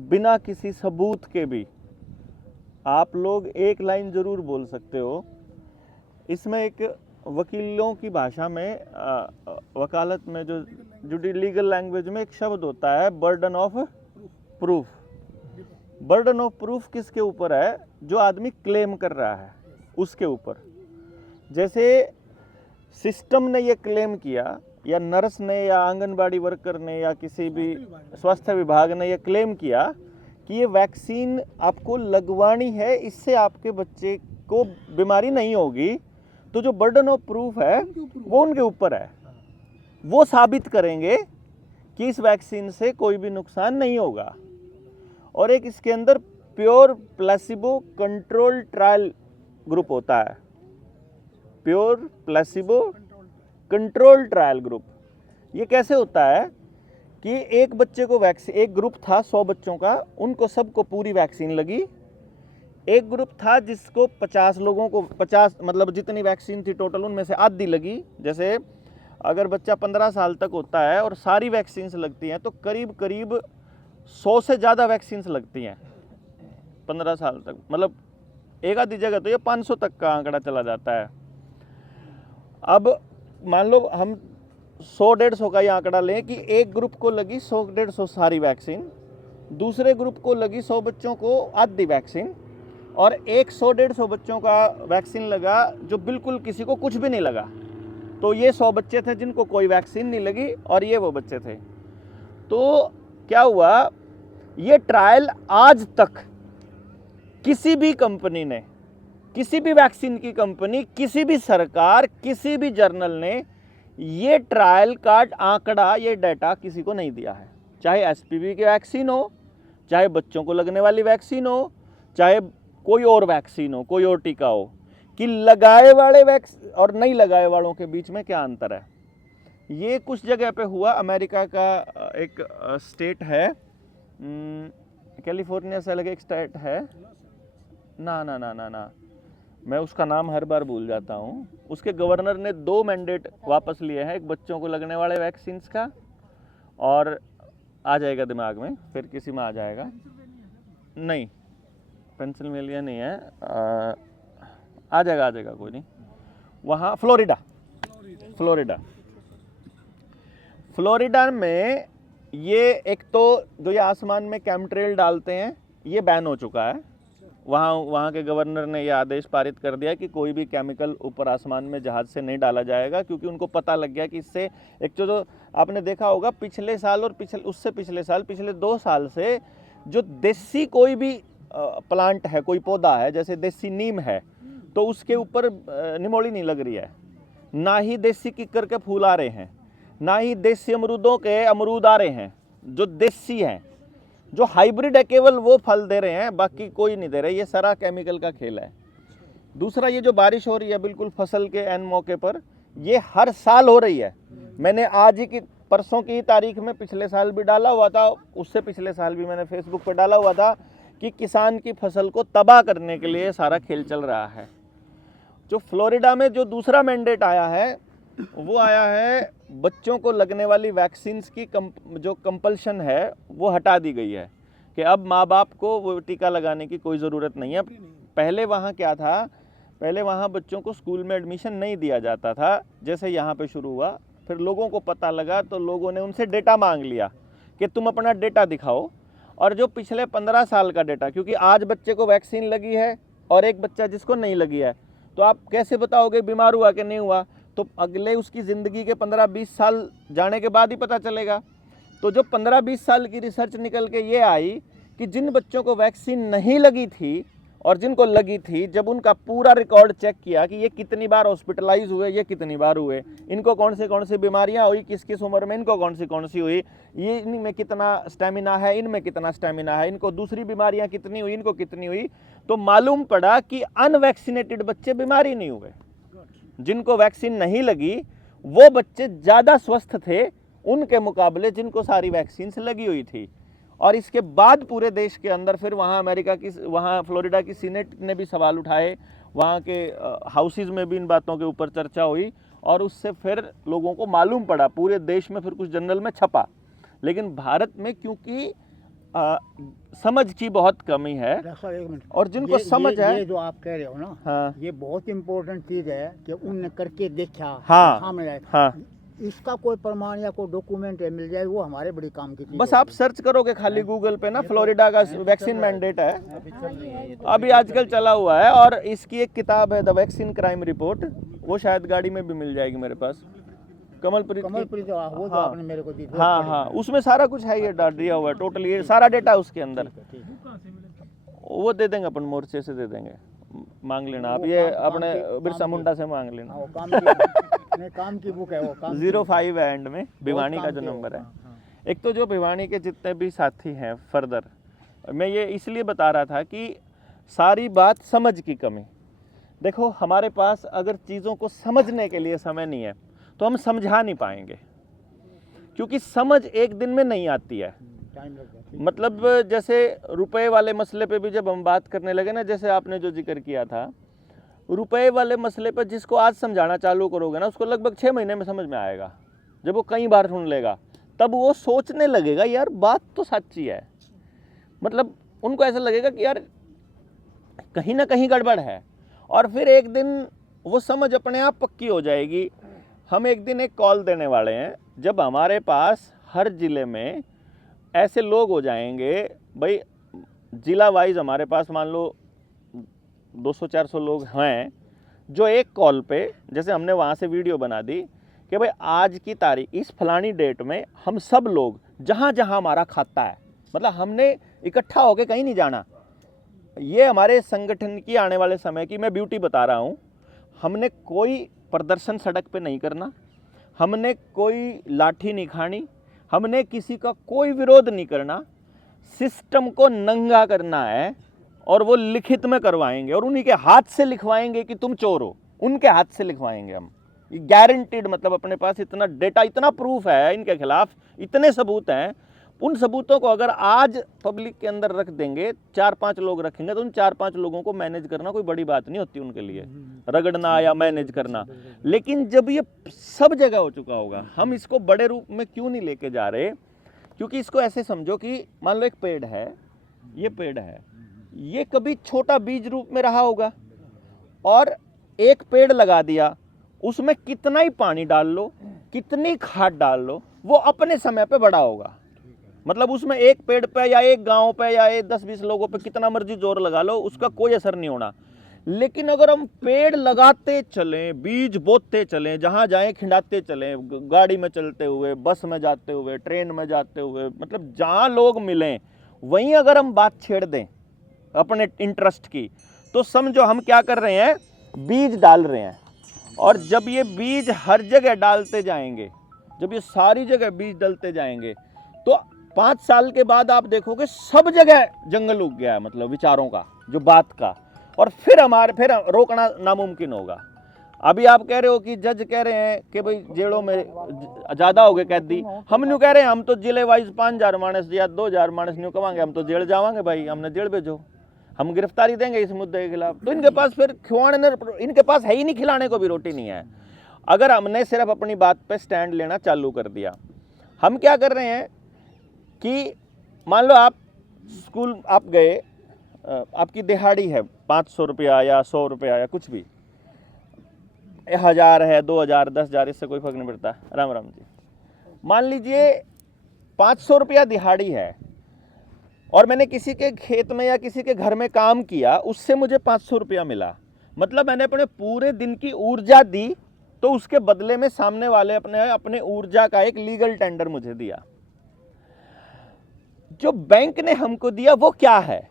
बिना किसी सबूत के भी आप लोग एक लाइन ज़रूर बोल सकते हो। इसमें एक वकीलों की भाषा में वकालत में जो लीगल लैंग्वेज में एक शब्द होता है, burden of proof. Burden of proof किसके ऊपर है? जो आदमी क्लेम कर रहा है उसके ऊपर। जैसे सिस्टम ने ये क्लेम किया, या नर्स ने, या आंगनबाड़ी वर्कर ने, या किसी भी स्वास्थ्य विभाग ने ये क्लेम किया कि ये वैक्सीन आपको लगवानी है, इससे आपके बच्चे को बीमारी नहीं होगी, तो जो बर्डन ऑफ प्रूफ है वो उनके ऊपर है। वो साबित करेंगे कि इस वैक्सीन से कोई भी नुकसान नहीं होगा। और एक इसके अंदर pure placebo control trial group होता है, pure placebo control trial group. ये कैसे होता है कि एक बच्चे को वैक्सीन, एक ग्रुप था 100 बच्चों का, उनको सबको पूरी वैक्सीन लगी। एक ग्रुप था जिसको 50 लोगों को 50 मतलब जितनी वैक्सीन थी टोटल उनमें से आधी लगी। जैसे अगर बच्चा 15 साल तक होता है और सारी वैक्सीन्स लगती हैं तो करीब करीब 100 से ज़्यादा वैक्सीन्स लगती हैं 15 साल तक। मतलब एक आधी जगह तो ये 500 तक का आंकड़ा चला जाता है। अब मान लो हम 100-150 का ही आंकड़ा लें कि एक ग्रुप को लगी 100-150 सारी वैक्सीन, दूसरे ग्रुप को लगी 100 बच्चों को आधी वैक्सीन, और एक 100-150 बच्चों का वैक्सीन लगा जो बिल्कुल किसी को कुछ भी नहीं लगा। तो ये 100 बच्चे थे जिनको कोई वैक्सीन नहीं लगी और ये वो बच्चे थे। तो क्या हुआ, ये ट्रायल आज तक किसी भी कंपनी ने, किसी भी वैक्सीन की कंपनी, किसी भी सरकार, किसी भी जर्नल ने ये ट्रायल का आंकड़ा, ये डाटा किसी को नहीं दिया है। चाहे एसपीवी की वैक्सीन हो, चाहे बच्चों को लगने वाली वैक्सीन हो, चाहे कोई और वैक्सीन हो, कोई और टीका हो, कि लगाए वाले वैक्सीन और नहीं लगाए वालों के बीच में क्या अंतर है। ये कुछ जगह पे हुआ। अमेरिका का एक स्टेट है, कैलिफोर्निया से अलग एक स्टेट है ना, मैं उसका नाम हर बार भूल जाता हूँ। उसके गवर्नर ने 2 मैंडेट वापस लिए हैं, एक बच्चों को लगने वाले वैक्सीन्स का, और आ जाएगा दिमाग में, फिर किसी में आ जाएगा, नहीं पेंसिल्वेनिया नहीं है, आ जाएगा कोई नहीं, वहाँ फ्लोरिडा में ये एक तो जो ये आसमान में कैमट्रेल डालते हैं ये बैन हो चुका है। वहाँ के गवर्नर ने यह आदेश पारित कर दिया कि कोई भी केमिकल ऊपर आसमान में जहाज से नहीं डाला जाएगा, क्योंकि उनको पता लग गया कि इससे एक जो आपने देखा होगा पिछले साल और उससे पिछले 2 साल से जो देसी कोई भी प्लांट है, कोई पौधा है, जैसे देसी नीम है, तो उसके ऊपर निमोली नहीं लग रही है, ना ही देसी किक्कर के फूल आ रहे हैं, ना ही देसी अमरूदों के अमरूद आ रहे हैं जो देसी हैं। जो हाइब्रिड है केवल वो फल दे रहे हैं, बाकी कोई नहीं दे रहे। ये सारा केमिकल का खेल है। दूसरा, ये जो बारिश हो रही है बिल्कुल फसल के एन मौके पर, ये हर साल हो रही है। मैंने आज ही की परसों की तारीख में पिछले साल भी डाला हुआ था, उससे पिछले साल भी मैंने फेसबुक पर डाला हुआ था कि किसान की फसल को तबाह करने के लिए सारा खेल चल रहा है। जो फ्लोरिडा में जो दूसरा मैंडेट आया है वो आया है, बच्चों को लगने वाली वैक्सीन्स की जो कंपल्शन है वो हटा दी गई है कि अब माँ बाप को वो टीका लगाने की कोई ज़रूरत नहीं है। पहले वहाँ क्या था, पहले वहाँ बच्चों को स्कूल में एडमिशन नहीं दिया जाता था, जैसे यहाँ पे शुरू हुआ, फिर लोगों को पता लगा तो लोगों ने उनसे डेटा मांग लिया कि तुम अपना डेटा दिखाओ। और जो पिछले 15 साल का डेटा, क्योंकि आज बच्चे को वैक्सीन लगी है और एक बच्चा जिसको नहीं लगी है, तो आप कैसे बताओगे बीमार हुआ कि नहीं हुआ? तो अगले उसकी ज़िंदगी के 15-20 साल जाने के बाद ही पता चलेगा। तो जो 15-20 साल की रिसर्च निकल के ये आई कि जिन बच्चों को वैक्सीन नहीं लगी थी और जिनको लगी थी, जब उनका पूरा रिकॉर्ड चेक किया कि ये कितनी बार हॉस्पिटलाइज हुए, ये कितनी बार हुए, इनको कौन सी बीमारियां हुई, किस किस उम्र में इनको कौन सी हुई, ये इनमें कितना स्टेमिना है, इनमें कितना स्टेमिना है, इनको दूसरी बीमारियां कितनी हुई, इनको कितनी हुई, तो मालूम पड़ा कि अनवैक्सीनेटेड बच्चे बीमारी नहीं हुए। जिनको वैक्सीन नहीं लगी वो बच्चे ज़्यादा स्वस्थ थे उनके मुकाबले जिनको सारी वैक्सीन लगी हुई थी। और इसके बाद पूरे देश के अंदर फिर वहाँ अमेरिका की, वहाँ फ्लोरिडा की सीनेट ने भी सवाल उठाए, वहाँ के हाउसेज में भी इन बातों के ऊपर चर्चा हुई, और उससे फिर लोगों को मालूम पड़ा, पूरे देश में फिर कुछ जर्नल में छपा। लेकिन भारत में क्योंकि समझ की बहुत कमी है। साहब एक मिनट, और जिनको समझ है, ये जो आप कह रहे हो ना, हाँ ये बहुत इम्पोर्टेंट चीज है कि उनने करके देखा, हाँ, सामने आया। हाँ, इसका कोई प्रमाण या कोई डॉक्यूमेंट मिल जाए, वो हमारे बड़ी काम की चीज बस होगी। आप सर्च करोगे खाली गूगल पे ना, फ्लोरिडा का वैक्सीन मैंडेट है, अभी आजकल चला हुआ है। और इसकी एक किताब है द वैक्सीन क्राइम रिपोर्ट, वो शायद गाड़ी में भी मिल जाएगी मेरे पास, कमलप्रीत की। कमलप्रीत वो जो हाँ। आपने मेरे को दी, वो हाँ पढ़ी। हाँ, उसमें सारा कुछ है, ये दिया हुआ है टोटली, ये सारा डेटा है उसके अंदर। ठीक है। वो दे देंगे, अपन मोर्चे से दे देंगे, मांग लेना आप, वो ये काम अपने की- बिरसा काम मुंडा से मांग लेना। हाँ, वो काम की नहीं, काम की बुक है वो, काम की 05 है एंड में, भिवानी बहुत का काम जो की नंबर है। हाँ, हाँ। एक तो जो भिवानी के जितने भी साथी हैं फर्दर, मैं ये इसलिए बता रहा था कि सारी बात समझ की कमी। देखो हमारे पास अगर चीज़ों को समझने के लिए समय नहीं है तो हम समझा नहीं पाएंगे, क्योंकि समझ एक दिन में नहीं आती है। टाइम लग जाता है। मतलब जैसे रुपए वाले मसले पे भी जब हम बात करने लगे ना, जैसे आपने जो जिक्र किया था, रुपए वाले मसले पर जिसको आज समझाना चालू करोगे ना, उसको लगभग 6 महीने में समझ में आएगा। जब वो कई बार सुन लेगा तब वो सोचने लगेगा यार बात तो सच्ची है। मतलब उनको ऐसा लगेगा कि यार कहीं ना कहीं गड़बड़ है, और फिर एक दिन वो समझ अपने आप पक्की हो जाएगी। हम एक दिन एक कॉल देने वाले हैं, जब हमारे पास हर ज़िले में ऐसे लोग हो जाएंगे, भाई ज़िला वाइज हमारे पास मान लो 200-400 लोग हैं, जो एक कॉल पे, जैसे हमने वहाँ से वीडियो बना दी कि भाई आज की तारीख इस फलानी डेट में हम सब लोग जहाँ जहाँ हमारा खाता है, मतलब हमने इकट्ठा होके कहीं नहीं जाना। ये हमारे संगठन की आने वाले समय की मैं ब्यूटी बता रहा हूँ। हमने कोई प्रदर्शन सड़क पे नहीं करना, हमने कोई लाठी नहीं खानी, हमने किसी का कोई विरोध नहीं करना, सिस्टम को नंगा करना है, और वो लिखित में करवाएंगे और उन्हीं के हाथ से लिखवाएंगे कि तुम चोर हो, उनके हाथ से लिखवाएंगे हम, ये गारंटीड। मतलब अपने पास इतना डेटा, इतना प्रूफ है इनके खिलाफ, इतने सबूत हैं। उन सबूतों को अगर आज पब्लिक के अंदर रख देंगे, 4-5 लोग रखेंगे, तो उन 4-5 लोगों को मैनेज करना कोई बड़ी बात नहीं होती उनके लिए, रगड़ना या मैनेज करना। लेकिन जब ये सब जगह हो चुका होगा, हम इसको बड़े रूप में क्यों नहीं लेके जा रहे? क्योंकि इसको ऐसे समझो कि मान लो एक पेड़ है, ये पेड़ है, ये कभी छोटा बीज रूप में रहा होगा, और एक पेड़ लगा दिया, उसमें कितना ही पानी डाल लो, कितनी खाद डाल लो, वो अपने समय पे बड़ा होगा। मतलब उसमें एक पेड़ पे या एक गांव पे या 10-20 लोगों पे कितना मर्जी जोर लगा लो, उसका कोई असर नहीं होना। लेकिन अगर हम पेड़ लगाते चलें, बीज बोते चलें, जहाँ जाएं खिंडाते चलें, गाड़ी में चलते हुए, बस में जाते हुए, ट्रेन में जाते हुए, मतलब जहाँ लोग मिलें वहीं अगर हम बात छेड़ दें अपने इंटरेस्ट की, तो समझो हम क्या कर रहे हैं, बीज डाल रहे हैं। और जब ये बीज हर जगह डालते जाएंगे, जब ये सारी जगह बीज डालते जाएंगे, तो 5 साल के बाद आप देखोगे सब जगह जंगल उग गया है, मतलब विचारों का, जो बात का, और फिर रोकना नामुमकिन होगा। अभी आप कह रहे हो कि जज कह रहे हैं कि भाई जेलों में ज़्यादा हो गए कैदी, हम न्यू कह रहे हैं हम तो जिले वाइज 5000 मानस या 2000 मानस न्यू कमांगे, हम तो जेल जावांगे भाई, हमने जेल भेजो, हम गिरफ्तारी देंगे इस मुद्दे के खिलाफ। तो इनके पास फिर इनके पास है ही नहीं, खिलाने को भी रोटी नहीं है। अगर हमने सिर्फ अपनी बात पे स्टैंड लेना चालू कर दिया, हम क्या कर रहे हैं कि मान लो आप स्कूल आप गए, आपकी दिहाड़ी है 500 रुपया या 100 रुपया या कुछ भी, 1000 है, 2000, 10,000, इससे कोई फर्क नहीं पड़ता। राम राम जी। मान लीजिए 500 रुपया दिहाड़ी है, और मैंने किसी के खेत में या किसी के घर में काम किया, उससे मुझे 500 रुपया मिला, मतलब मैंने अपने पूरे दिन की ऊर्जा दी, तो उसके बदले में सामने वाले अपने ऊर्जा का एक लीगल टेंडर मुझे दिया। जो बैंक ने हमको दिया वो क्या है?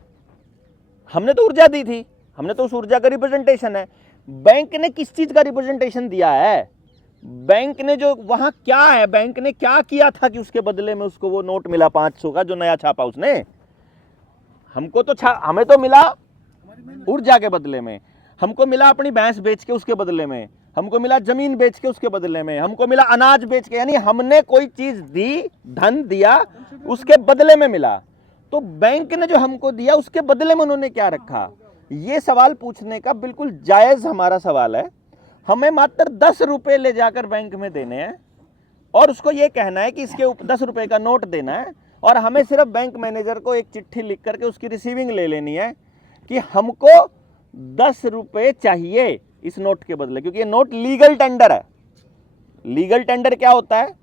हमने तो ऊर्जा दी थी, हमने तो उस ऊर्जा का रिप्रेजेंटेशन है। बैंक ने किस चीज का रिप्रेजेंटेशन दिया है? बैंक ने जो वहां क्या है, बैंक ने क्या किया था कि उसके बदले में उसको वो नोट मिला 500 का जो नया छापा उसने? हमको तो हमें तो मिला ऊर्जा के बदले में, हमको मिला अपनी भैंस बेच के उसके बदले में, हमको मिला जमीन बेच के उसके बदले में, हमको मिला अनाज बेच के, यानी हमने कोई चीज दी, धन दिया, उसके बदले में मिला। तो बैंक ने जो हमको दिया उसके बदले में उन्होंने क्या रखा? ये सवाल पूछने का बिल्कुल जायज हमारा सवाल है। हमें मात्र 10 रुपए ले जाकर बैंक में देने हैं, और उसको ये कहना है कि इसके 10 रुपए का नोट देना है, और हमें सिर्फ बैंक मैनेजर को एक चिट्ठी लिख करके उसकी रिसीविंग ले लेनी है कि हमको 10 रुपये चाहिए इस नोट के बदले, क्योंकि ये नोट लीगल टेंडर है। लीगल टेंडर क्या होता है?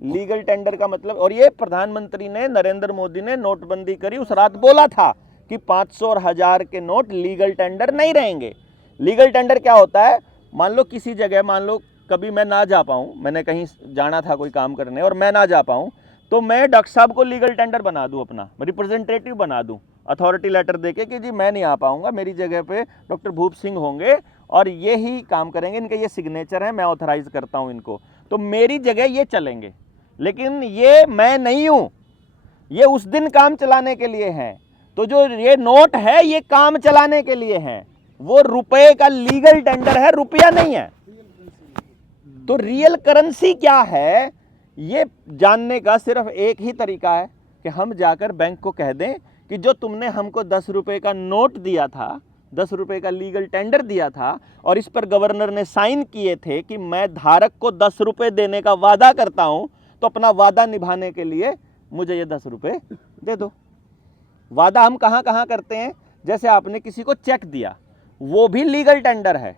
लीगल टेंडर का मतलब, और ये प्रधानमंत्री ने, नरेंद्र मोदी ने नोटबंदी करी उस रात बोला था कि 500 और 1000 के नोट लीगल टेंडर नहीं रहेंगे। लीगल टेंडर क्या होता है? मान लो किसी जगह, मान लो कभी मैं ना जा पाऊँ, मैंने कहीं जाना था कोई काम करने और मैं ना जा पाऊँ, तो मैं डॉक्टर साहब को लीगल टेंडर बना दूँ, अपना रिप्रेजेंटेटिव बना दूँ, अथॉरिटी लेटर देके कि जी मैं नहीं आ पाऊँगा, मेरी जगह पे डॉक्टर भूप सिंह होंगे और ये ही काम करेंगे, इनके ये सिग्नेचर है, मैं ऑथराइज करता हूँ इनको, तो मेरी जगह ये चलेंगे। लेकिन ये मैं नहीं हूँ, ये उस दिन काम चलाने के लिए हैं। तो जो ये नोट है ये काम चलाने के लिए हैं, वो रुपए का लीगल टेंडर है, रुपया नहीं है। तो रियल करेंसी क्या है ये जानने का सिर्फ एक ही तरीका है कि हम जाकर बैंक को कह दें कि जो तुमने हमको 10 रुपए का नोट दिया था, 10 रुपए का लीगल टेंडर दिया था और इस पर गवर्नर ने साइन किए थे कि मैं धारक को 10 रुपए देने का वादा करता हूं, तो अपना वादा निभाने के लिए मुझे ये 10 रुपए दे दो। वादा हम कहाँ कहाँ करते हैं? जैसे आपने किसी को चेक दिया, वो भी लीगल टेंडर है।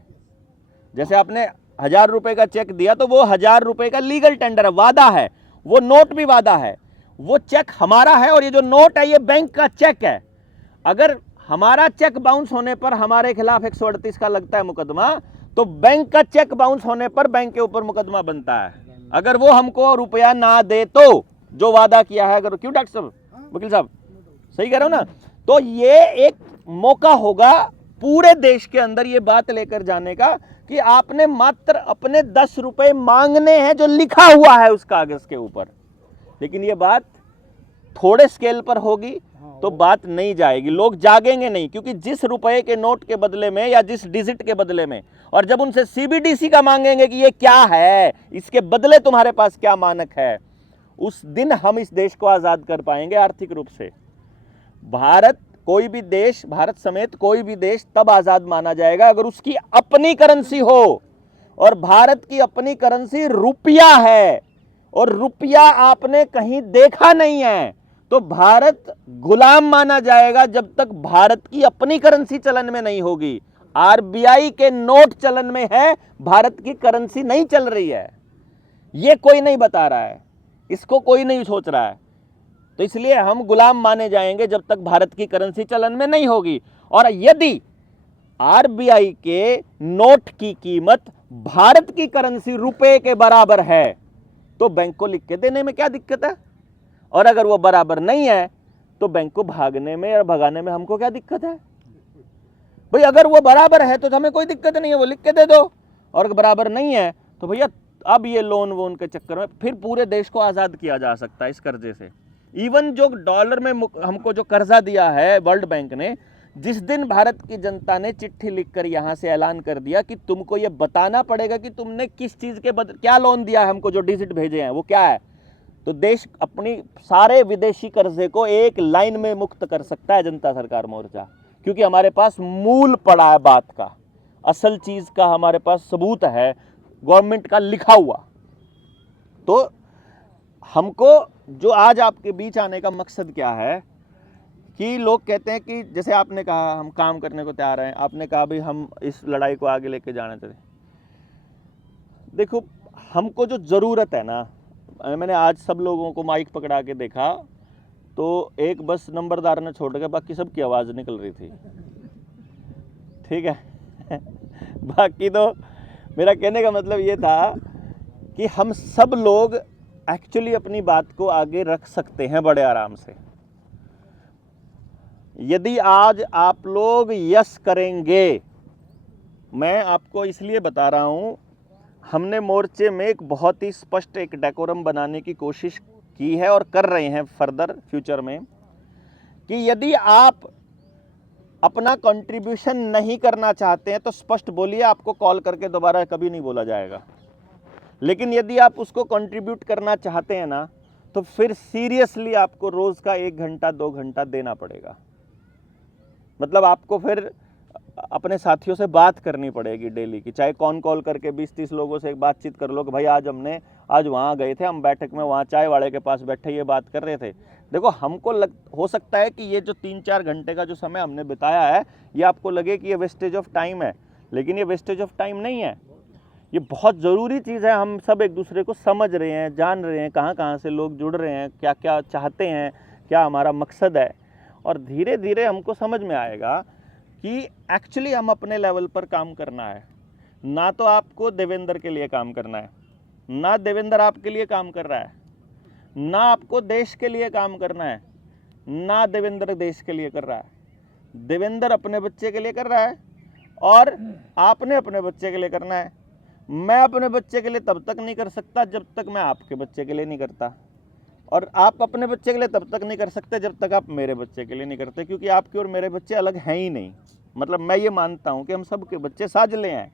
जैसे आपने 1000 रुपए का चेक दिया तो वो 1000 रुपए का लीगल टेंडर है, वादा है। वो नोट भी वादा है, वो चेक हमारा है और ये जो नोट है ये बैंक का चेक है। अगर हमारा चेक बाउंस होने पर हमारे खिलाफ 138 का लगता है मुकदमा, तो बैंक का चेक बाउंस होने पर बैंक के ऊपर मुकदमा बनता है, अगर वो हमको रुपया ना दे तो, जो वादा किया है। अगर, क्यों डॉक्टर साहब, वकील साहब सही कह रहे हो ना? तो ये एक मौका होगा पूरे देश के अंदर ये बात लेकर जाने का कि आपने मात्र अपने 10 रुपए मांगने हैं जो लिखा हुआ है उस कागज के ऊपर। लेकिन ये बात थोड़े स्केल पर होगी तो बात नहीं जाएगी, लोग जागेंगे नहीं, क्योंकि जिस रुपए के नोट के बदले में या जिस डिजिट के बदले में, और जब उनसे सीबीडीसी का मांगेंगे कि ये क्या है, इसके बदले तुम्हारे पास क्या मानक है, उस दिन हम इस देश को आजाद कर पाएंगे आर्थिक रूप से। भारत, कोई भी देश, भारत समेत कोई भी देश तब आजाद माना जाएगा अगर उसकी अपनी करेंसी हो, और भारत की अपनी करेंसी रुपया है, और रुपया आपने कहीं देखा नहीं है। तो भारत गुलाम माना जाएगा जब तक भारत की अपनी करेंसी चलन में नहीं होगी। आरबीआई के नोट चलन में है, भारत की करेंसी नहीं चल रही है। ये कोई नहीं बता रहा है, इसको कोई नहीं सोच रहा है। तो इसलिए हम गुलाम माने जाएंगे जब तक भारत की करेंसी चलन में नहीं होगी। और यदि आरबीआई के नोट की कीमत भारत की करेंसी रुपए के बराबर है तो बैंक को लिख के देने में क्या दिक्कत है? और अगर वो बराबर नहीं है तो बैंक को भागने में या भगाने में हमको क्या दिक्कत है? भाई अगर वो बराबर है तो हमें कोई दिक्कत नहीं है, वो लिख के दे दो। और अगर बराबर नहीं है तो भैया अब ये लोन वोन के चक्कर में फिर पूरे देश को आज़ाद किया जा सकता है इस कर्जे से। इवन जो डॉलर में हमको जो कर्जा दिया है वर्ल्ड बैंक ने, जिस दिन भारत की जनता ने चिट्ठी लिखकर यहाँ से ऐलान कर दिया कि तुमको ये बताना पड़ेगा कि तुमने किस चीज़ के क्या लोन दिया है हमको, जो डिजिट भेजे हैं वो क्या है, तो देश अपनी सारे विदेशी कर्जे को एक लाइन में मुक्त कर सकता है जनता सरकार मोर्चा, क्योंकि हमारे पास मूल पड़ा है बात का, असल चीज़ का हमारे पास सबूत है गवर्नमेंट का लिखा हुआ। तो हमको जो आज आपके बीच आने का मकसद क्या है कि लोग कहते हैं कि जैसे आपने कहा हम काम करने को तैयार हैं, आपने कहा भाई हम इस लड़ाई को आगे लेके जाना चाहिए। देखो हमको जो ज़रूरत है ना, मैंने आज सब लोगों को माइक पकड़ा के देखा तो एक बस नंबरदार ने छोड़ के बाकी सब की आवाज़ निकल रही थी, ठीक है बाकी तो मेरा कहने का मतलब ये था कि हम सब लोग एक्चुअली अपनी बात को आगे रख सकते हैं बड़े आराम से, यदि आज आप लोग यस करेंगे। मैं आपको इसलिए बता रहा हूं, हमने मोर्चे में एक बहुत ही स्पष्ट एक डेकोरम बनाने की कोशिश की है और कर रहे हैं फर्दर फ्यूचर में, कि यदि आप अपना कंट्रीब्यूशन नहीं करना चाहते हैं तो स्पष्ट बोलिए, आपको कॉल करके दोबारा कभी नहीं बोला जाएगा। लेकिन यदि आप उसको कंट्रीब्यूट करना चाहते हैं ना, तो फिर सीरियसली आपको रोज़ का 1 घंटा 2 घंटा देना पड़ेगा। मतलब आपको फिर अपने साथियों से बात करनी पड़ेगी डेली की, चाहे कौन कॉल करके 20-30 लोगों से एक बातचीत कर लो कि भाई आज वहाँ गए थे, हम बैठक में वहाँ चाय वाले के पास बैठे ये बात कर रहे थे, देखो हमको हो सकता है कि ये जो 3-4 घंटे का जो समय हमने बिताया है ये आपको लगे कि ये वेस्टेज ऑफ टाइम है, लेकिन ये वेस्टेज ऑफ टाइम नहीं है। ये बहुत ज़रूरी चीज़ है। हम सब एक दूसरे को समझ रहे हैं, जान रहे हैं कहाँ कहाँ से लोग जुड़ रहे हैं, क्या क्या चाहते हैं, क्या हमारा मकसद है, और धीरे धीरे हमको समझ में आएगा कि एक्चुअली हम अपने लेवल पर काम करना है। ना तो आपको देवेंद्र के लिए काम करना है, ना देवेंद्र आपके लिए काम कर रहा है, ना आपको देश के लिए काम करना है, ना देवेंद्र देश के लिए कर रहा है। देवेंद्र अपने बच्चे के लिए कर रहा है और आपने अपने बच्चे के लिए करना है। मैं अपने बच्चे के लिए तब तक नहीं कर सकता जब तक मैं आपके बच्चे के लिए नहीं करता, और आप अपने बच्चे के लिए तब तक नहीं कर सकते जब तक आप मेरे बच्चे के लिए नहीं करते, क्योंकि आपके और मेरे बच्चे अलग हैं ही नहीं। मतलब मैं ये मानता हूँ कि हम सबके बच्चे साझले हैं।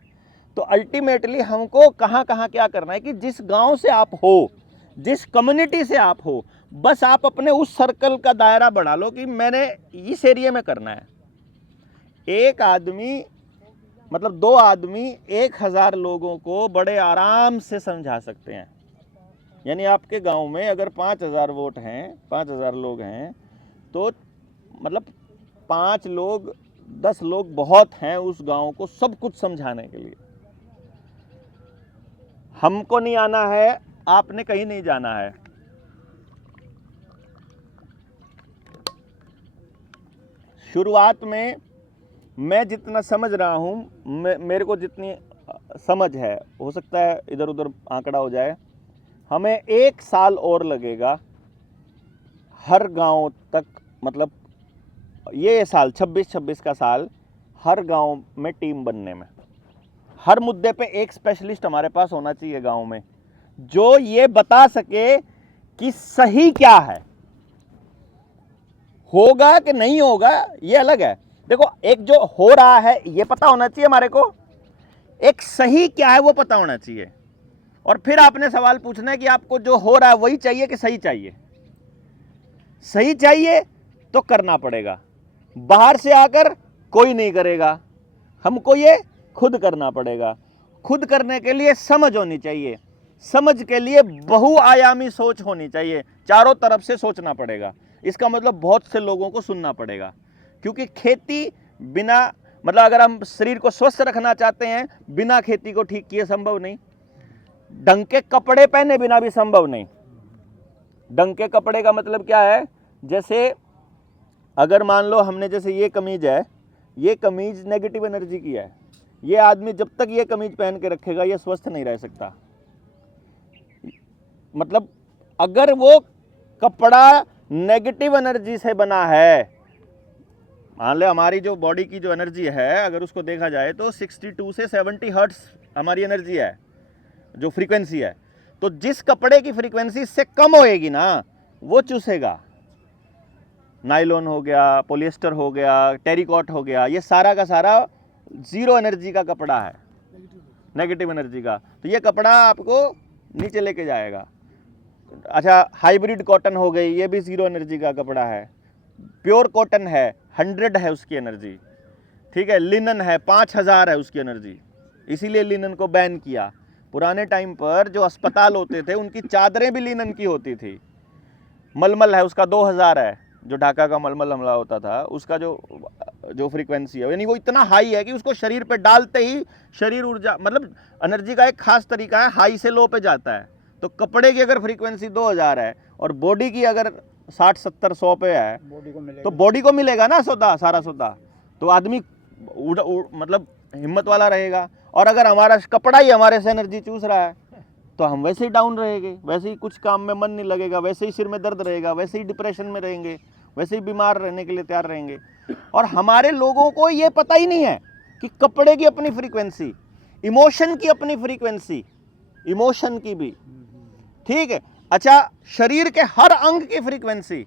तो अल्टीमेटली हमको कहाँ कहाँ क्या करना है कि जिस गांव से आप हो, जिस कम्युनिटी से आप हो, बस आप अपने उस सर्कल का दायरा बढ़ा लो कि मैंने इस एरिया में करना है। एक आदमी मतलब 2 आदमी 1000 लोगों को बड़े आराम से समझा सकते हैं। यानी आपके गांव में अगर 5000 वोट हैं, 5000 लोग हैं, तो मतलब 5 लोग 10 लोग बहुत हैं उस गांव को सब कुछ समझाने के लिए। हमको नहीं आना है, आपने कहीं नहीं जाना है। शुरुआत में मैं जितना समझ रहा हूँ, मेरे को जितनी समझ है, हो सकता है इधर उधर आंकड़ा हो जाए, हमें 1 साल और लगेगा हर गांव तक, मतलब ये साल 26 का साल, हर गांव में टीम बनने में। हर मुद्दे पे एक स्पेशलिस्ट हमारे पास होना चाहिए गांव में, जो ये बता सके कि सही क्या है। होगा कि नहीं होगा ये अलग है। देखो, एक जो हो रहा है ये पता होना चाहिए हमारे को, एक सही क्या है वो पता होना चाहिए। और फिर आपने सवाल पूछना है कि आपको जो हो रहा है वही चाहिए कि सही चाहिए। सही चाहिए तो करना पड़ेगा, बाहर से आकर कोई नहीं करेगा, हमको ये खुद करना पड़ेगा। खुद करने के लिए समझ होनी चाहिए, समझ के लिए बहुआयामी सोच होनी चाहिए, चारों तरफ से सोचना पड़ेगा। इसका मतलब बहुत से लोगों को सुनना पड़ेगा, क्योंकि खेती बिना, मतलब अगर हम शरीर को स्वस्थ रखना चाहते हैं, बिना खेती को ठीक किए संभव नहीं। ढंग के कपड़े पहने बिना भी संभव नहीं। ढंग के कपड़े का मतलब क्या है? जैसे अगर मान लो हमने, जैसे ये कमीज है, ये कमीज नेगेटिव एनर्जी की है, ये आदमी जब तक ये कमीज पहन के रखेगा ये स्वस्थ नहीं रह सकता। मतलब अगर वो कपड़ा नेगेटिव एनर्जी से बना है, मान लो हमारी जो बॉडी की जो एनर्जी है, अगर उसको देखा जाए तो 62 से 70 हर्ट्ज हमारी एनर्जी है, जो फ्रीक्वेंसी है। तो जिस कपड़े की फ्रीक्वेंसी इससे कम होएगी ना, वो चूसेगा। नायलॉन हो गया, पॉलिएस्टर हो गया, टेरिकॉट हो गया, ये सारा का सारा 0 एनर्जी का कपड़ा है, नेगेटिव एनर्जी का। तो ये कपड़ा आपको नीचे लेके जाएगा। अच्छा, हाइब्रिड कॉटन हो गई, ये भी 0 एनर्जी का कपड़ा है। प्योर कॉटन है, 100 है उसकी एनर्जी, ठीक है। लिनन है, 5000 है उसकी एनर्जी, इसीलिए लिनन को बैन किया। पुराने टाइम पर जो अस्पताल होते थे उनकी चादरें भी लिनन की होती थी। मलमल है, उसका 2000 है, जो ढाका का मलमल हमला होता था उसका जो फ्रीक्वेंसी है, यानी वो इतना हाई है कि उसको शरीर पे डालते ही शरीर ऊर्जा, मतलब एनर्जी का एक खास तरीका है, हाई से लो पे जाता है। तो कपड़े की अगर फ्रीक्वेंसी 2000 है और बॉडी की अगर 60, 70, 100 पे है, तो बॉडी को मिलेगा ना सौदा, सारा सौदा। तो आदमी मतलब हिम्मत वाला रहेगा। और अगर हमारा कपड़ा ही हमारे से एनर्जी चूस रहा है तो हम वैसे ही डाउन रहेंगे, वैसे ही कुछ काम में मन नहीं लगेगा, वैसे ही सिर में दर्द रहेगा, वैसे ही डिप्रेशन में रहेंगे, वैसे ही बीमार रहने के लिए तैयार रहेंगे। और हमारे लोगों को ये पता ही नहीं है कि कपड़े की अपनी फ्रीक्वेंसी, इमोशन की अपनी फ्रीक्वेंसी, इमोशन की भी, ठीक है। अच्छा, शरीर के हर अंग की फ्रीक्वेंसी,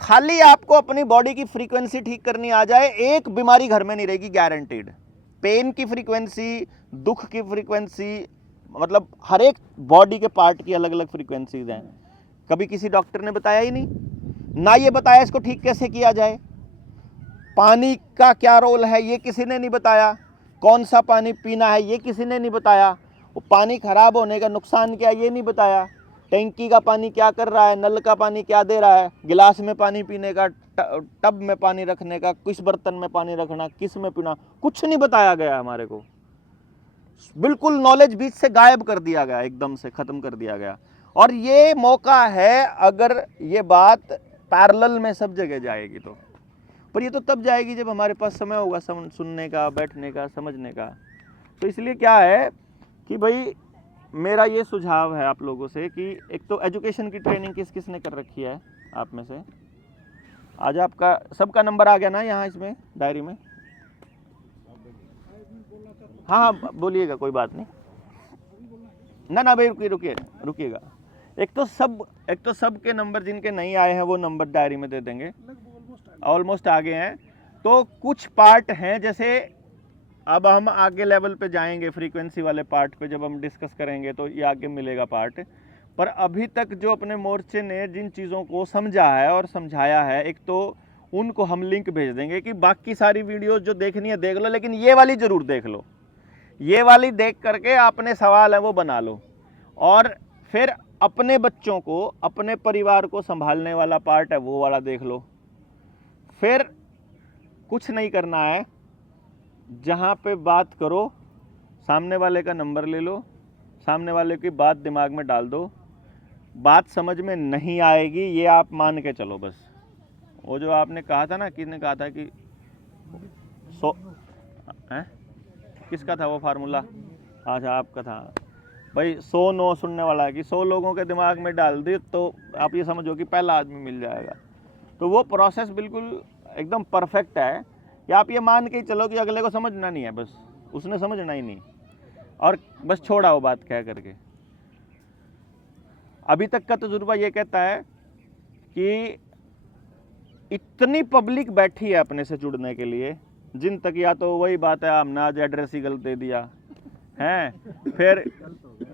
खाली आपको अपनी बॉडी की फ्रीक्वेंसी ठीक करनी आ जाए, एक बीमारी घर में नहीं रहेगी, गारंटीड। पेन की फ्रीक्वेंसी, दुख की फ्रीक्वेंसी, मतलब हर एक बॉडी के पार्ट की अलग अलग फ्रीक्वेंसीज हैं। कभी किसी डॉक्टर ने बताया ही नहीं, ना ये बताया इसको ठीक कैसे किया जाए। पानी का क्या रोल है ये किसी ने नहीं बताया, कौन सा पानी पीना है ये किसी ने नहीं बताया, वो पानी खराब होने का नुकसान क्या ये नहीं बताया। टैंकी का पानी क्या कर रहा है, नल का पानी क्या दे रहा है, गिलास में पानी पीने का, टब में पानी रखने का, किस बर्तन में पानी रखना, किस में पीना, कुछ नहीं बताया गया हमारे को। बिल्कुल नॉलेज बीच से गायब कर दिया गया, एकदम से खत्म कर दिया गया। और ये मौका है अगर ये बात पैरेलल में सब जगह जाएगी तो, पर ये तो तब जाएगी जब हमारे पास समय होगा सुनने का, बैठने का, समझने का। तो इसलिए क्या है कि भाई मेरा ये सुझाव है आप लोगों से कि एक तो एजुकेशन की ट्रेनिंग किस किस ने कर रखी है आप में से? आज आपका सबका नंबर आ गया ना यहाँ इसमें डायरी में? हाँ हाँ बोलिएगा, कोई बात नहीं। ना भाई रुकिएगा। एक तो सब के नंबर जिनके नहीं आए हैं वो नंबर डायरी में दे देंगे, ऑलमोस्ट आगे हैं। तो कुछ पार्ट हैं, जैसे अब हम आगे लेवल पे जाएंगे फ्रीक्वेंसी वाले पार्ट पे, जब हम डिस्कस करेंगे तो ये आगे मिलेगा पार्ट। पर अभी तक जो अपने मोर्चे ने जिन चीज़ों को समझा है और समझाया है, एक तो उनको हम लिंक भेज देंगे कि बाकी सारी वीडियोस जो देखनी है देख लो, लेकिन ये वाली ज़रूर देख लो। ये वाली देख करके अपने सवाल है वो बना लो, और फिर अपने बच्चों को, अपने परिवार को संभालने वाला पार्ट है वो वाला देख लो। फिर कुछ नहीं करना है, जहाँ पे बात करो सामने वाले का नंबर ले लो, सामने वाले की बात दिमाग में डाल दो। बात समझ में नहीं आएगी ये आप मान के चलो बस। वो जो आपने कहा था ना, किसने कहा था कि 100 किसका था वो फार्मूला? अच्छा आपका था भाई, 100 नो सुनने वाला है कि 100 लोगों के दिमाग में डाल दी तो आप ये समझो कि पहला आदमी मिल जाएगा। तो वो प्रोसेस बिल्कुल एकदम परफेक्ट है, या आप ये मान के ही चलो कि अगले को समझना नहीं है, बस उसने समझना ही नहीं और बस छोड़ा वो बात कह करके। अभी तक का तजुर्बा ये कहता है कि इतनी पब्लिक बैठी है अपने से जुड़ने के लिए, जिन तक या तो वही बात है हमने आज एड्रेस ही गलत दे दिया है, फिर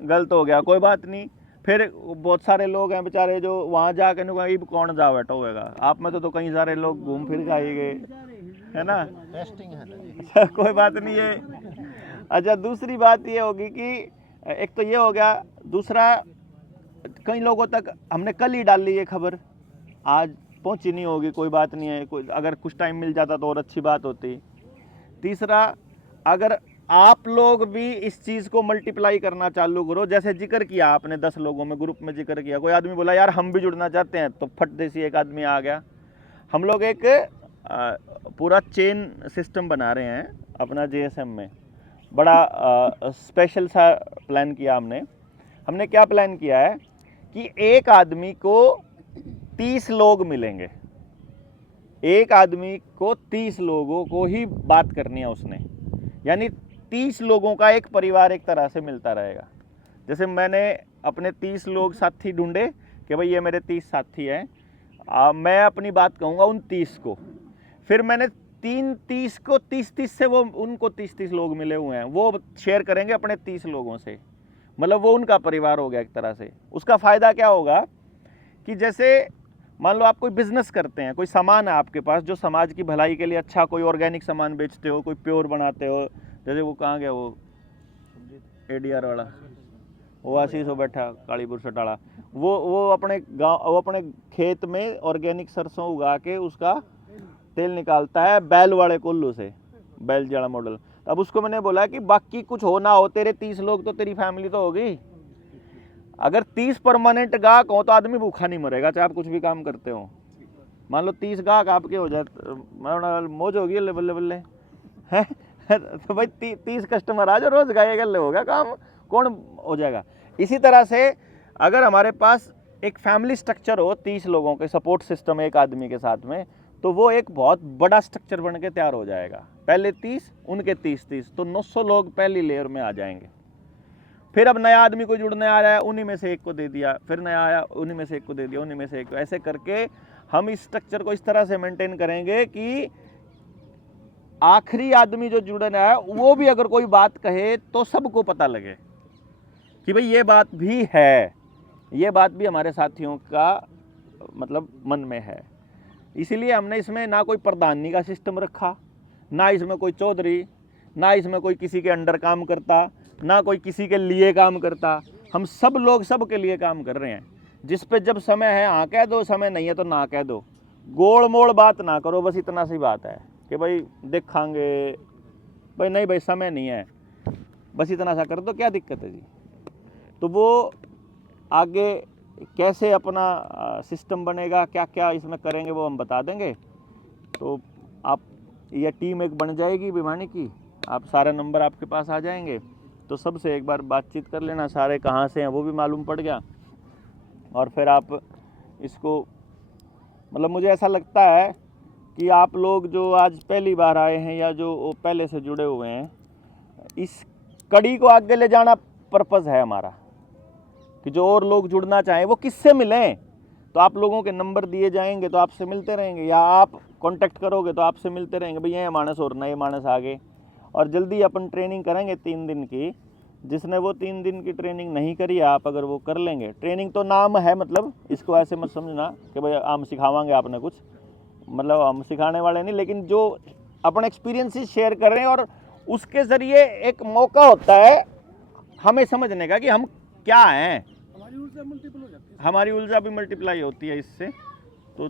गलत हो गया, कोई बात नहीं। फिर बहुत सारे लोग हैं बेचारे जो वहाँ जाके नहीं कौन जा बैठा होगा, आप में तो कई सारे लोग घूम फिर के आए गए है ना, टेस्टिंग है ना। कोई बात नहीं है। अच्छा दूसरी बात ये होगी कि एक तो ये हो गया, दूसरा कई लोगों तक हमने कल ही डाल ली ये खबर, आज पहुंची नहीं होगी, कोई बात नहीं है, कोई अगर कुछ टाइम मिल जाता तो और अच्छी बात होती। तीसरा, अगर आप लोग भी इस चीज़ को मल्टीप्लाई करना चालू करो, जैसे जिक्र किया आपने 10 लोगों में ग्रुप में जिक्र किया, कोई आदमी बोला यार हम भी जुड़ना चाहते हैं, तो फट देसी एक आदमी आ गया। हम लोग एक पूरा चेन सिस्टम बना रहे हैं अपना JSM में, बड़ा स्पेशल सा प्लान किया हमने क्या प्लान किया है कि एक आदमी को 30 लोग मिलेंगे, एक आदमी को 30 लोगों को ही बात करनी है उसने, यानी 30 लोगों का एक परिवार एक तरह से मिलता रहेगा। जैसे मैंने अपने 30 लोग साथी ढूंढे कि भाई ये मेरे 30 साथी हैं, मैं अपनी बात कहूँगा उन 30 को, फिर मैंने 30 को 30 से वो उनको 30 लोग मिले हुए हैं, वो शेयर करेंगे अपने 30 लोगों से, मतलब वो उनका परिवार हो गया एक तरह से। उसका फ़ायदा क्या होगा कि जैसे मान लो आप कोई बिज़नेस करते हैं, कोई सामान है आपके पास जो समाज की भलाई के लिए अच्छा, कोई ऑर्गेनिक सामान बेचते हो, कोई प्योर बनाते हो, जैसे वो कहाँ गया वो ADR वाला, वो आशीष हो बैठा कालीपुर सटाड़ा, वो अपने गाँव, वो अपने खेत में ऑर्गेनिक सरसों उगा के उसका तेल निकालता है बैल वाले कुल्लू से, बैल जड़ा मॉडल। अब उसको मैंने बोला कि बाकी कुछ हो ना हो, तेरे 30 लोग तो तेरी फैमिली तो होगी। अगर 30 परमानेंट गाहक हो तो आदमी भूखा नहीं मरेगा, चाहे आप कुछ भी काम करते हो। मान लो 30 गाहक आपके हो जाए, मौज होगी बल्ले बल्ले बल्ले है। तो भाई 30 कस्टमर आ जाओ रोज, गाये गल्ले हो गया काम, कौन हो जाएगा। इसी तरह से अगर हमारे पास एक फैमिली स्ट्रक्चर हो 30 लोगों के सपोर्ट सिस्टम एक आदमी के साथ में, तो वो एक बहुत बड़ा स्ट्रक्चर बन के तैयार हो जाएगा। पहले 30, उनके 30, तो 900 लोग पहली लेयर में आ जाएंगे। फिर अब नया आदमी को जुड़ने आ रहा है, उन्हीं में से एक को दे दिया, फिर नया आया उन्हीं में से एक को दे दिया, उन्हीं में से एक को, ऐसे करके हम इस स्ट्रक्चर को इस तरह से मेंटेन करेंगे कि आखिरी आदमी जो जुड़ना है वो भी अगर कोई बात कहे तो सबको पता लगे कि भाई ये बात भी है, ये बात भी हमारे साथियों का मतलब मन में है। इसीलिए हमने इसमें ना कोई प्रधानी का सिस्टम रखा, ना इसमें कोई चौधरी, ना इसमें कोई किसी के अंडर काम करता, ना कोई किसी के लिए काम करता। हम सब लोग सब के लिए काम कर रहे हैं। जिस पे जब समय है हाँ कह दो, समय नहीं है तो ना कह दो, गोल मोड़ बात ना करो, बस इतना सी बात है कि भाई देखांगे, भाई नहीं भाई समय नहीं है, बस इतना सा कर दो, क्या दिक्कत है जी। तो वो आगे कैसे अपना सिस्टम बनेगा, क्या क्या इसमें करेंगे वो हम बता देंगे। तो आप ये टीम एक बन जाएगी भिवानी की, आप सारे नंबर आपके पास आ जाएंगे, तो सबसे एक बार बातचीत कर लेना, सारे कहाँ से हैं वो भी मालूम पड़ गया। और फिर आप इसको, मतलब मुझे ऐसा लगता है कि आप लोग जो आज पहली बार आए हैं या जो पहले से जुड़े हुए हैं, इस कड़ी को आगे ले जाना पर्पज़ है हमारा, कि जो और लोग जुड़ना चाहें वो किससे मिलें। तो आप लोगों के नंबर दिए जाएंगे तो आपसे मिलते रहेंगे, या आप कांटेक्ट करोगे तो आपसे मिलते रहेंगे, भाई ये मानस और नए मानस आगे। और जल्दी अपन ट्रेनिंग करेंगे 3 दिन की, जिसने वो 3 दिन की ट्रेनिंग नहीं करी है, आप अगर वो कर लेंगे, ट्रेनिंग तो नाम है, मतलब इसको ऐसे मत समझना कि भाई हम सिखावांगे आपने कुछ, मतलब हम सिखाने वाले नहीं, लेकिन जो अपने एक्सपीरियंसेस शेयर कर रहे हैं और उसके ज़रिए एक मौका होता है हमें समझने का कि हम क्या हैं, हमारी ऊर्जा भी मल्टीप्लाई होती है इससे। तो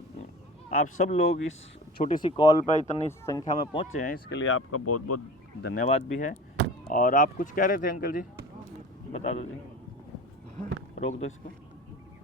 आप सब लोग इस छोटी सी कॉल पर इतनी संख्या में पहुँचे हैं, इसके लिए आपका बहुत बहुत धन्यवाद भी है। और आप कुछ कह रहे थे अंकल जी, बता दो जी, रोक दो इसको।